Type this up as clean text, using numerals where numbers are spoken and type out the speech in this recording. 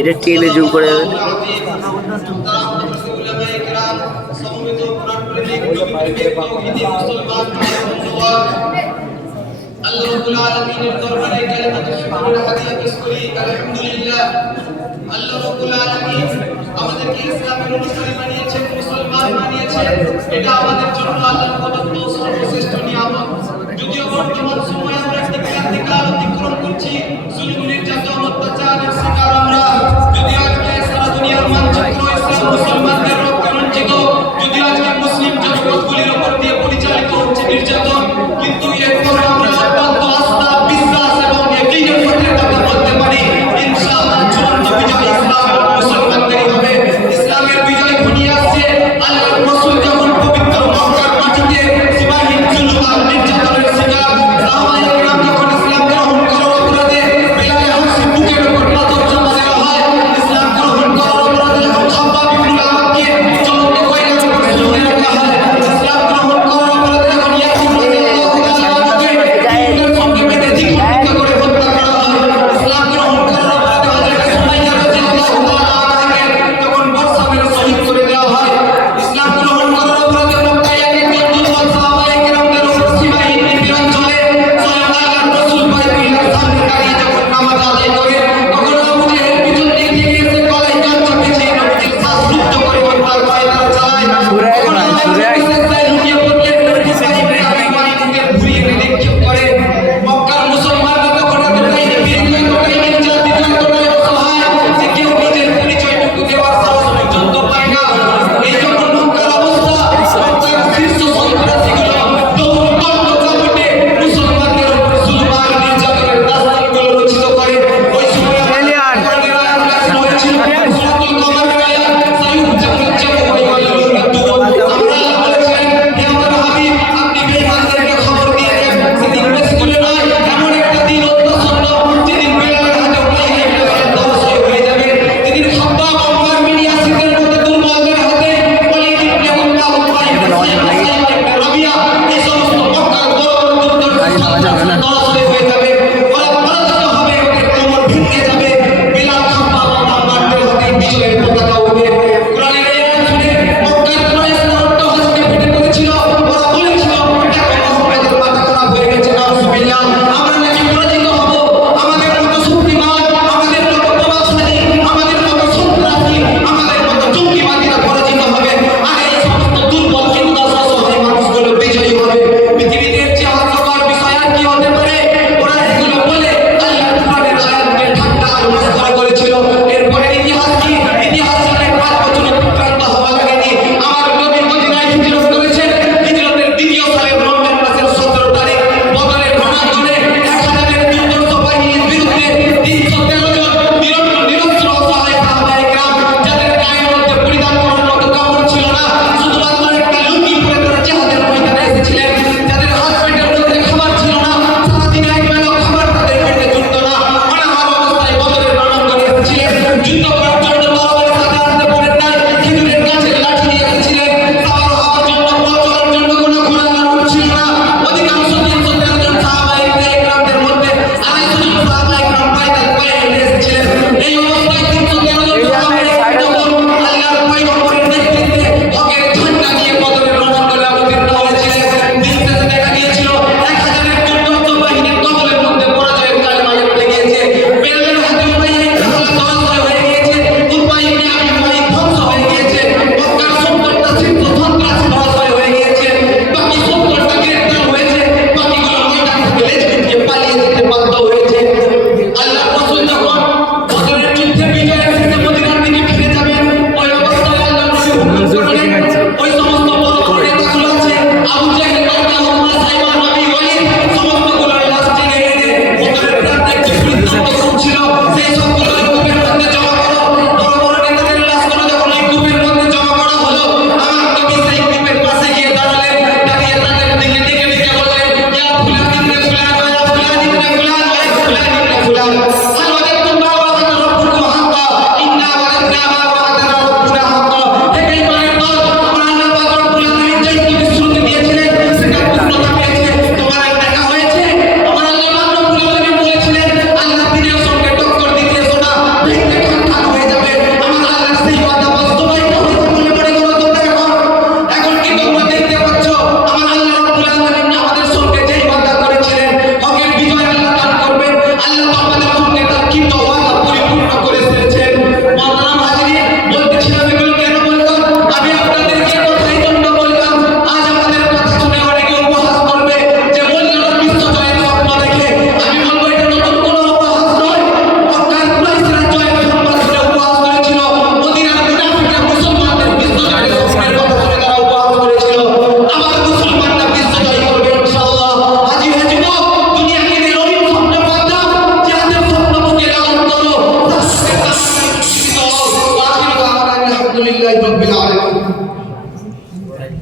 এটা টেনে জুম করে দেবেন। আল্লাহ রাব্বুল আলামিনের দরবারে কালিমাতুল শুকরিয়া হাদিয়া পেশ করি। আলহামদুলিল্লাহ, আল্লাহ রাব্বুল আলামিন আমাদেরকে ইসলামের অনুসারী বানিয়েছেন, মুসলমান বানিয়েছেন। এটা আমাদের জন্য আল্লাহর প্রদত্ত সর্বশ্রেষ্ঠ নিয়ামত। যদিও বর্তমান সময়ে আমরা দিককাল অতিক্রম করছি, জুলুম নির্যাতন অত্যাচারের শিকার আমরা। যদি আজকে সারা দুনিয়ার মানচিত্র ইসলাম মুসলমানদের রক্ষে বঞ্চিত, যদি আজকে মুসলিম জনপদগুলির উপর দিয়ে পরিচালিত হচ্ছে নির্যাতন,